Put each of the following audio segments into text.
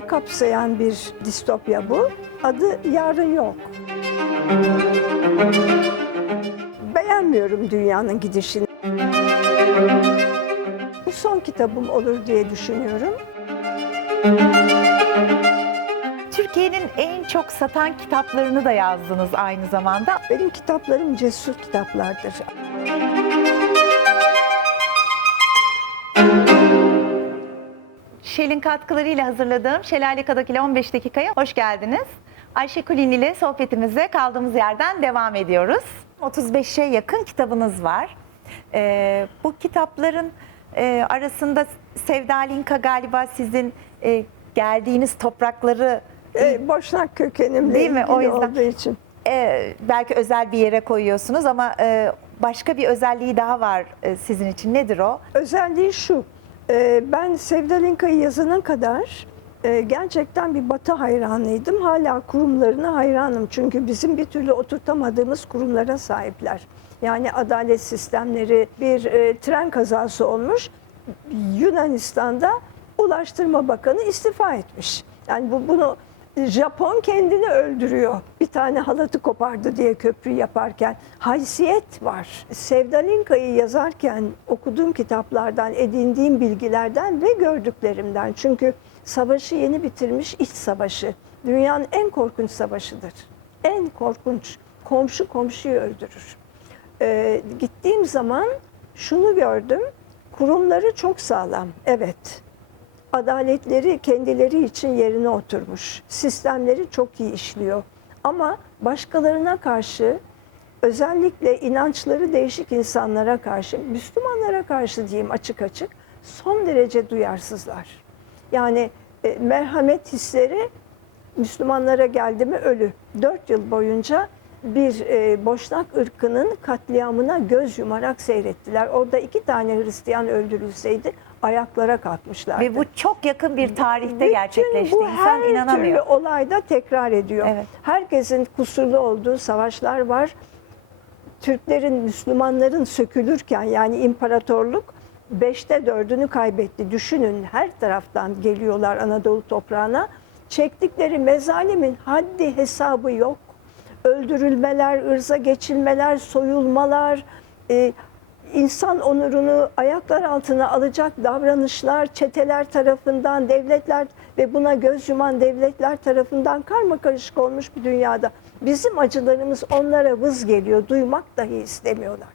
dünyayı kapsayan bir distopya bu. Adı Yarın Yok. Beğenmiyorum dünyanın gidişini. Bu son kitabım olur diye düşünüyorum. Türkiye'nin en çok satan kitaplarını da yazdınız aynı zamanda. Benim kitaplarım cesur kitaplardır. Shell'in katkılarıyla hazırladığım Şelale Kadak ile 15 dakikaya hoş geldiniz. Ayşe Kulin ile sohbetimize kaldığımız yerden devam ediyoruz. 35'e yakın kitabınız var. Ee, bu kitapların e, arasında Sevda Linka galiba sizin e, geldiğiniz toprakları E, Boşnak kökenimle Değil mi? O yüzden. olduğu için. e, belki özel bir yere koyuyorsunuz ama e, başka bir özelliği daha var e, sizin için. Nedir o? Özelliği şu, ben Sevda Linka'yı yazana kadar e, gerçekten bir batı hayranıydım. Hala kurumlarına hayranım. Çünkü bizim bir türlü oturtamadığımız kurumlara sahipler. Yani adalet sistemleri, bir e, tren kazası olmuş. Yunanistan'da Ulaştırma Bakanı istifa etmiş. Yani bu bunu Japon kendini öldürüyor. Bir tane halatı kopardı diye köprü yaparken. Haysiyet var. Sevda Linka'yı yazarken okuduğum kitaplardan, edindiğim bilgilerden ve gördüklerimden. Çünkü savaşı yeni bitirmiş iç savaşı. Dünyanın en korkunç savaşıdır. En korkunç. Komşu komşuyu öldürür. Ee, gittiğim zaman şunu gördüm. Kurumları çok sağlam. Evet adaletleri kendileri için yerine oturmuş. Sistemleri çok iyi işliyor. Ama başkalarına karşı özellikle inançları değişik insanlara karşı, Müslümanlara karşı diyeyim açık açık son derece duyarsızlar. Yani e, merhamet hisleri Müslümanlara geldi mi ölü. Dört yıl boyunca bir e, boşnak ırkının katliamına göz yumarak seyrettiler. Orada iki tane Hristiyan öldürülseydi ayaklara kalkmışlardı. Ve bu çok yakın bir tarihte Bütün gerçekleşti. bu İnsan her türlü inanamıyor. olayda tekrar ediyor. Evet. Herkesin kusurlu olduğu savaşlar var. Türklerin, Müslümanların sökülürken yani imparatorluk beşte dördünü kaybetti. Düşünün her taraftan geliyorlar Anadolu toprağına. Çektikleri mezalimin haddi hesabı yok. Öldürülmeler, ırza geçilmeler, soyulmalar, e, insan onurunu ayaklar altına alacak davranışlar çeteler tarafından, devletler ve buna göz yuman devletler tarafından karma karışık olmuş bir dünyada. Bizim acılarımız onlara vız geliyor, duymak dahi istemiyorlar.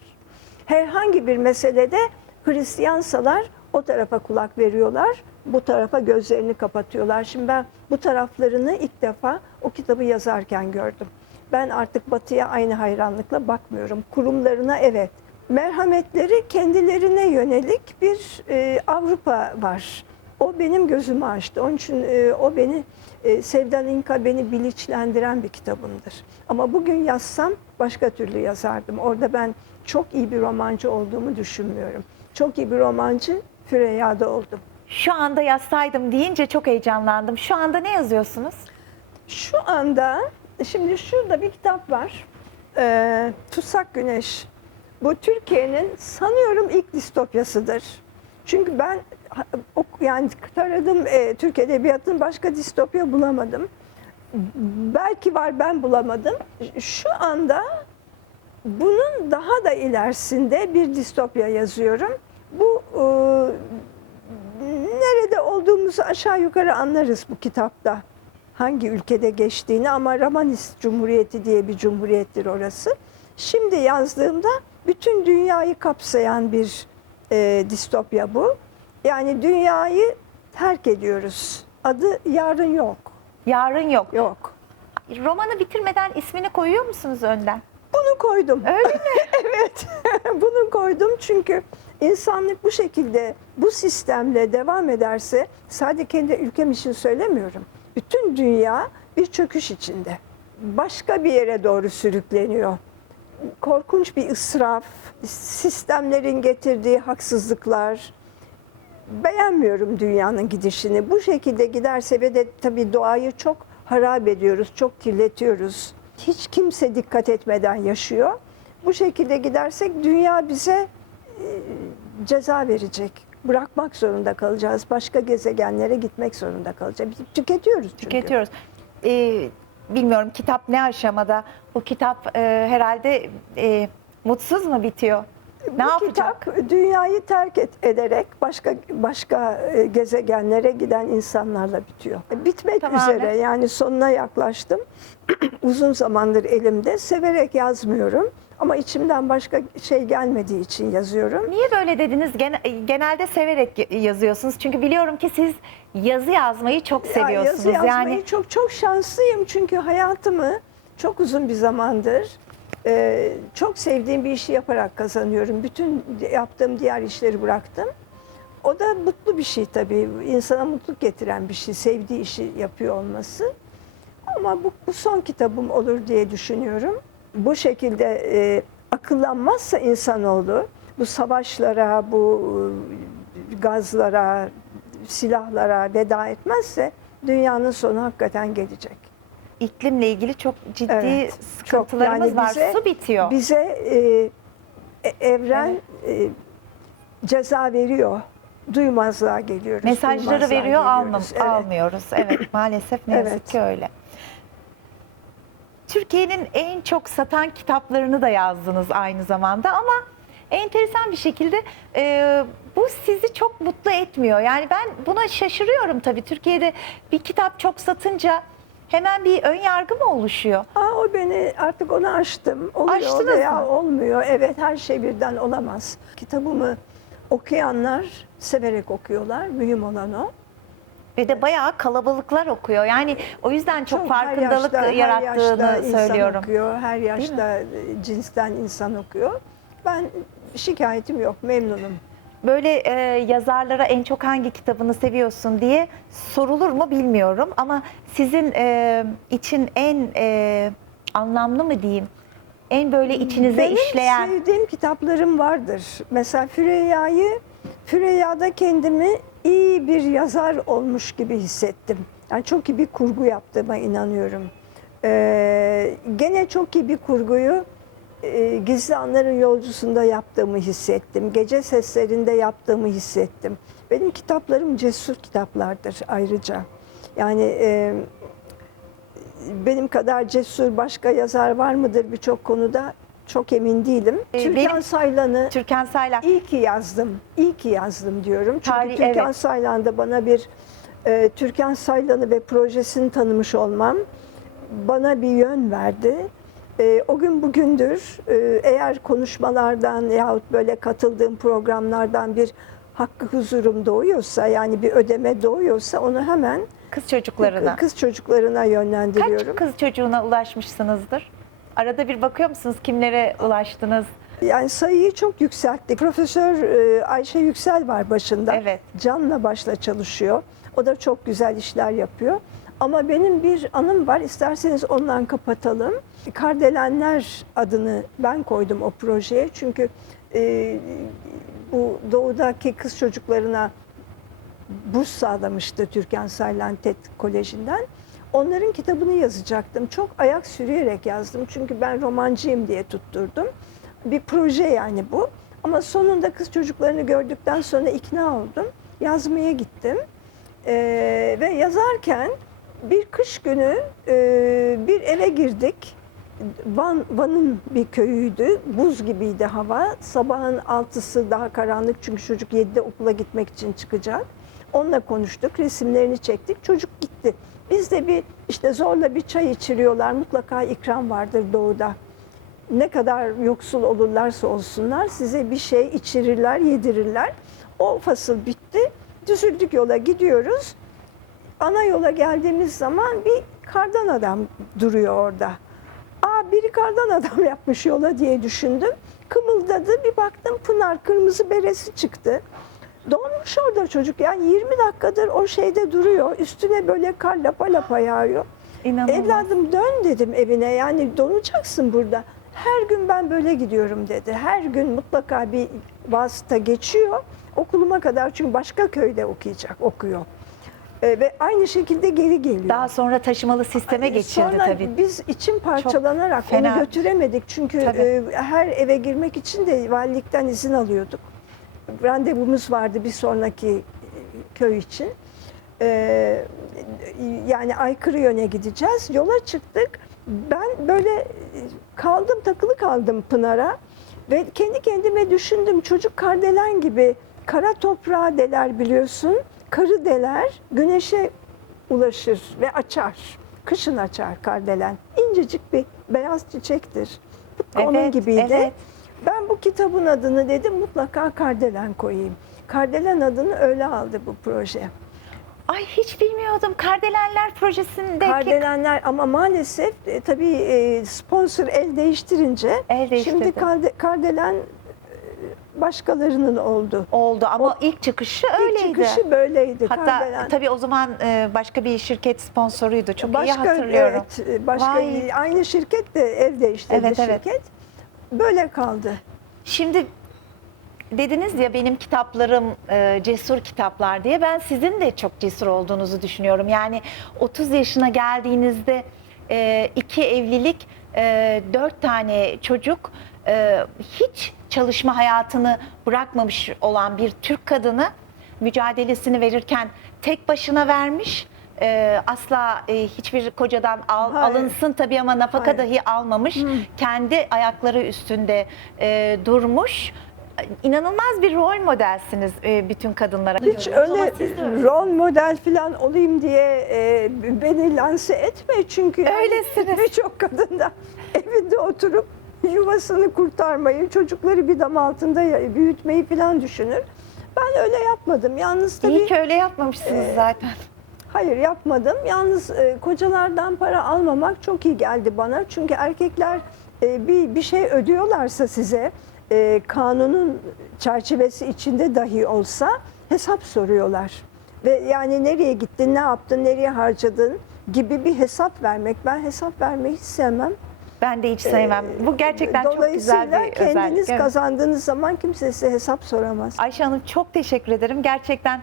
Herhangi bir meselede Hristiyansalar o tarafa kulak veriyorlar, bu tarafa gözlerini kapatıyorlar. Şimdi ben bu taraflarını ilk defa o kitabı yazarken gördüm. Ben artık batıya aynı hayranlıkla bakmıyorum. Kurumlarına evet, merhametleri kendilerine yönelik bir e, Avrupa var. O benim gözümü açtı. Onun için e, o beni e, Sevda Linka beni bilinçlendiren bir kitabımdır. Ama bugün yazsam başka türlü yazardım. Orada ben çok iyi bir romancı olduğumu düşünmüyorum. Çok iyi bir romancı Füreyya'da oldum. Şu anda yazsaydım deyince çok heyecanlandım. Şu anda ne yazıyorsunuz? Şu anda, şimdi şurada bir kitap var. Ee, Tutsak Güneş. Bu Türkiye'nin sanıyorum ilk distopyasıdır. Çünkü ben yani taradım e, Türk Edebiyatı'nın başka distopya bulamadım. Belki var ben bulamadım. Şu anda bunun daha da ilerisinde bir distopya yazıyorum. Bu e, nerede olduğumuzu aşağı yukarı anlarız bu kitapta. Hangi ülkede geçtiğini ama Ramanist Cumhuriyeti diye bir cumhuriyettir orası. Şimdi yazdığımda bütün dünyayı kapsayan bir e, distopya bu. Yani dünyayı terk ediyoruz. Adı yarın yok. Yarın yok. Yok. Romanı bitirmeden ismini koyuyor musunuz önden? Bunu koydum. Öyle mi? evet. Bunu koydum çünkü insanlık bu şekilde bu sistemle devam ederse sadece kendi ülkem için söylemiyorum. Bütün dünya bir çöküş içinde. Başka bir yere doğru sürükleniyor. Korkunç bir ısraf, sistemlerin getirdiği haksızlıklar, beğenmiyorum dünyanın gidişini. Bu şekilde giderse ve de tabii doğayı çok harap ediyoruz, çok kirletiyoruz. Hiç kimse dikkat etmeden yaşıyor. Bu şekilde gidersek dünya bize e, ceza verecek. bırakmak zorunda kalacağız. Başka gezegenlere gitmek zorunda kalacağız. Tüketiyoruz çünkü. Tüketiyoruz. Ee, bilmiyorum kitap ne aşamada? Bu kitap e, herhalde e, mutsuz mu bitiyor? Bu Ne yapacak? kitap dünyayı terk et, ederek başka başka e, gezegenlere giden insanlarla bitiyor. Bitmek Tamamen. üzere yani sonuna yaklaştım. Uzun zamandır elimde. Severek yazmıyorum ama içimden başka şey gelmediği için yazıyorum. Niye böyle dediniz? Gen- genelde severek yazıyorsunuz. Çünkü biliyorum ki siz yazı yazmayı çok Ya seviyorsunuz. yazı yazmayı yani çok çok şanslıyım çünkü hayatımı çok uzun bir zamandır e, çok sevdiğim bir işi yaparak kazanıyorum. Bütün yaptığım diğer işleri bıraktım. O da mutlu bir şey tabii. İnsana mutluluk getiren bir şey. Sevdiği işi yapıyor olması. Ama bu, bu son kitabım olur diye düşünüyorum. Bu şekilde e, akıllanmazsa insanoğlu bu savaşlara, bu e, gazlara, silahlara veda etmezse dünyanın sonu hakikaten gelecek. iklimle ilgili çok ciddi Evet, çok. sıkıntılarımız Yani var. bize- Su bitiyor. Bize e, e- evren e, ceza veriyor. Duymazlığa geliyoruz. Mesajları veriyor, almam, geliyoruz. Evet. almıyoruz. Evet, maalesef ne yazık Evet. ki öyle. Türkiye'nin en çok satan kitaplarını da yazdınız aynı zamanda ama enteresan bir şekilde e, bu sizi çok mutlu etmiyor. Yani ben buna şaşırıyorum tabii. Türkiye'de bir kitap çok satınca hemen bir ön yargı mı oluşuyor? Aa, o beni artık onu aştım. Oluyor Aştınız veya mı? olmuyor. Evet her şey birden olamaz. Kitabımı okuyanlar severek okuyorlar. Mühim olan o. Ve de bayağı kalabalıklar okuyor. Yani o yüzden çok, her farkındalık yaşta- her yarattığını yaşta insan söylüyorum. okuyor. Her yaşta e, cinsten insan okuyor. Ben şikayetim yok. Memnunum. Böyle e, yazarlara en çok hangi kitabını seviyorsun diye sorulur mu bilmiyorum ama sizin e, için en e, anlamlı mı diyeyim? En böyle içinize Benim işleyen sevdiğim kitaplarım vardır. Mesela Füreyya'yı, Füreyya'da kendimi iyi bir yazar olmuş gibi hissettim. Yani çok iyi bir kurgu yaptığıma inanıyorum. Ee, gene çok iyi bir kurguyu e, Gizli Anların Yolcusunda yaptığımı hissettim. Gece Seslerinde yaptığımı hissettim. Benim kitaplarım cesur kitaplardır ayrıca. Yani e, benim kadar cesur başka yazar var mıdır birçok konuda çok emin değilim. Ee, Türkan benim- Saylan'ı Türkan Saylan. iyi ki yazdım, iyi ki yazdım diyorum. Çünkü Tarih- Türkan evet. Saylan da bana bir e, Türkan Saylan'ı ve projesini tanımış olmam bana bir yön verdi. E, o gün bugündür e, eğer konuşmalardan yahut böyle katıldığım programlardan bir hakkı huzurum doğuyorsa yani bir ödeme doğuyorsa onu hemen Kız çocuklarına. kız çocuklarına Kaç yönlendiriyorum. kız çocuğuna ulaşmışsınızdır? Arada bir bakıyor musunuz kimlere ulaştınız? Yani sayıyı çok yükselttik. Profesör e, Ayşe Yüksel var başında. Evet. Canla başla çalışıyor. O da çok güzel işler yapıyor. Ama benim bir anım var. İsterseniz ondan kapatalım. Kardelenler adını ben koydum o projeye. Çünkü e, bu doğudaki kız çocuklarına burs sağlamıştı Türkan Saylan TED Koleji'nden. Onların kitabını yazacaktım. Çok ayak sürüyerek yazdım. Çünkü ben romancıyım diye tutturdum. Bir proje yani bu. Ama sonunda kız çocuklarını gördükten sonra ikna oldum. Yazmaya gittim. Ee, ve yazarken bir kış günü e, bir eve girdik. Van, Van'ın bir köyüydü. Buz gibiydi hava. Sabahın altısı daha karanlık çünkü çocuk 7'de okula gitmek için çıkacak. Onunla konuştuk, resimlerini çektik. Çocuk gitti. Biz de bir işte zorla bir çay içiriyorlar. Mutlaka ikram vardır doğuda. Ne kadar yoksul olurlarsa olsunlar size bir şey içirirler, yedirirler. O fasıl bitti. Düzüldük yola gidiyoruz. Ana yola geldiğimiz zaman bir kardan adam duruyor orada. Aa biri kardan adam yapmış yola diye düşündüm. Kımıldadı bir baktım Pınar kırmızı beresi çıktı. Donmuş orada çocuk yani 20 dakikadır o şeyde duruyor. Üstüne böyle kar lapa lapa yağıyor. İnanılmaz. Evladım dön dedim evine yani donacaksın burada. Her gün ben böyle gidiyorum dedi. Her gün mutlaka bir vasıta geçiyor. Okuluma kadar çünkü başka köyde okuyacak, okuyor. Ee, ve aynı şekilde geri geliyor. Daha sonra taşımalı sisteme geçildi Sonra tabii. biz için parçalanarak fena. onu götüremedik. Çünkü Tabii. e, her eve girmek için de valilikten izin alıyorduk. Randevumuz vardı bir sonraki e, köy için. Ee, yani aykırı yöne gideceğiz. Yola çıktık. Ben böyle e, kaldım, takılı kaldım Pınar'a. Ve kendi kendime düşündüm çocuk kardelen gibi kara toprağa deler biliyorsun. Karı deler, güneşe ulaşır ve açar. Kışın açar kardelen. İncecik bir beyaz çiçektir. Tıpkı onun Evet, gibiydi. evet. Ben bu kitabın adını dedim mutlaka Kardelen koyayım. Kardelen adını öyle aldı bu proje. Ay hiç bilmiyordum. Kardelenler projesindeki Kardelenler ama maalesef e, tabii e, sponsor el değiştirince El değiştirdi. şimdi Karde- Kardelen e, başkalarının oldu. oldu ama ilk çıkışı öyleydi. İlk çıkışı böyleydi. Hatta Kardelen. tabii o zaman e, başka bir şirket sponsoruydu. Çok iyi başka hatırlıyorum. evet e, başka Vay. bir- aynı şirket de el değiştirdi Evet, evet. Böyle kaldı. Şimdi dediniz ya benim kitaplarım e, cesur kitaplar diye. Ben sizin de çok cesur olduğunuzu düşünüyorum. Yani 30 yaşına geldiğinizde e, iki evlilik, e, dört tane çocuk, e, hiç çalışma hayatını bırakmamış olan bir Türk kadını mücadelesini verirken tek başına vermiş. E, asla e, hiçbir kocadan al- Hayır. alınsın tabii ama nafaka Hayır. dahi almamış. Kendi ayakları üstünde e, durmuş. İnanılmaz bir rol modelsiniz e, bütün kadınlara. Hiç öyle rol model falan olayım diye e, beni lanse etme çünkü yani Öylesiniz. birçok kadın da evinde oturup yuvasını kurtarmayı, çocukları bir dam altında büyütmeyi falan düşünür. Ben öyle yapmadım. Yalnız tabii İyi ki öyle yapmamışsınız zaten. Hayır yapmadım. Yalnız e, kocalardan para almamak çok iyi geldi bana. Çünkü erkekler e, bir bir şey ödüyorlarsa size e, kanunun çerçevesi içinde dahi olsa hesap soruyorlar. Ve yani nereye gittin, ne yaptın, nereye harcadın gibi bir hesap vermek. Ben hesap vermeyi hiç sevmem. Ben de hiç sevmem. Bu gerçekten çok güzel Dolayısıyla bir kendiniz özellik. Evet. kazandığınız zaman kimse size hesap soramaz. Ayşe Hanım çok teşekkür ederim. Gerçekten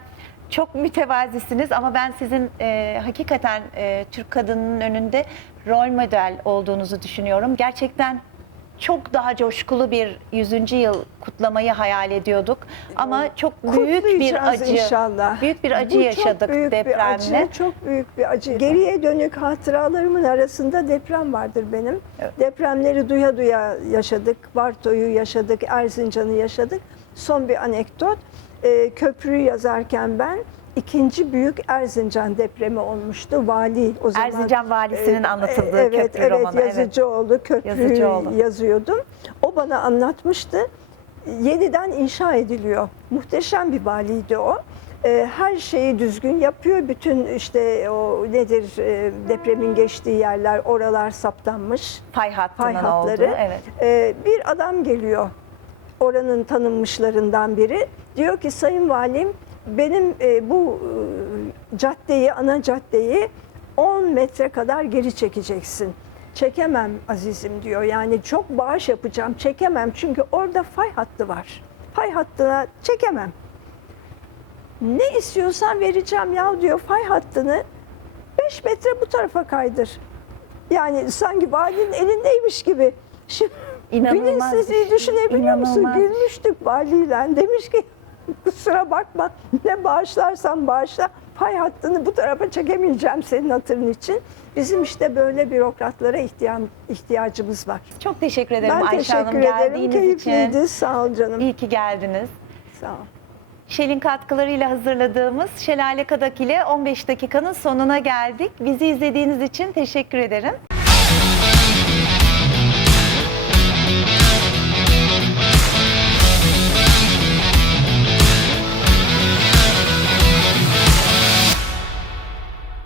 çok mütevazisiniz ama ben sizin e, hakikaten e, Türk kadının önünde rol model olduğunuzu düşünüyorum. Gerçekten çok daha coşkulu bir 100. yıl kutlamayı hayal ediyorduk. Ama çok büyük bir acı. inşallah. Büyük bir acı Bu yaşadık çok büyük depremle. Bir acı, çok büyük bir acı. Geriye dönük hatıralarımın arasında deprem vardır benim. Evet. Depremleri duya duya yaşadık. Varto'yu yaşadık, Erzincan'ı yaşadık. Son bir anekdot. Ee, köprüyü yazarken ben ikinci büyük Erzincan depremi olmuştu. Vali o zaman. Erzincan valisinin e, anlatıldığı evet, köprü evet, romanı. Evet. Yazıcıoğlu köprüyü Yazıcıoğlu. yazıyordum. O bana anlatmıştı. Yeniden inşa ediliyor. Muhteşem bir valiydi o. Ee, Her şeyi düzgün yapıyor. Bütün işte o nedir e, depremin geçtiği yerler, oralar saptanmış. Pay Pay hatları. olduğu. Evet. Ee, Bir adam geliyor oranın tanınmışlarından biri. Diyor ki Sayın Valim benim e, bu e, caddeyi, ana caddeyi 10 metre kadar geri çekeceksin. Çekemem azizim diyor. Yani çok bağış yapacağım. Çekemem çünkü orada fay hattı var. Fay hattına çekemem. Ne istiyorsan vereceğim ya diyor fay hattını 5 metre bu tarafa kaydır. Yani sanki valinin elindeymiş gibi. Şimdi İnanılmaz bilinçsizliği düşünebiliyor musun? İnanılmaz. Gülmüştük valiyle. Demiş ki kusura bakma ne bağışlarsan bağışla pay hattını bu tarafa çekemeyeceğim senin hatırın için. Bizim işte böyle bürokratlara ihtiya- ihtiyacımız var. Çok teşekkür ederim ben Ayşe Hanım teşekkür ederim. geldiğiniz için. Keyifliydi. Sağ ol canım. İyi ki geldiniz. Sağ ol. Şel'in katkılarıyla hazırladığımız Şelale Kadak ile 15 dakikanın sonuna geldik. Bizi izlediğiniz için teşekkür ederim.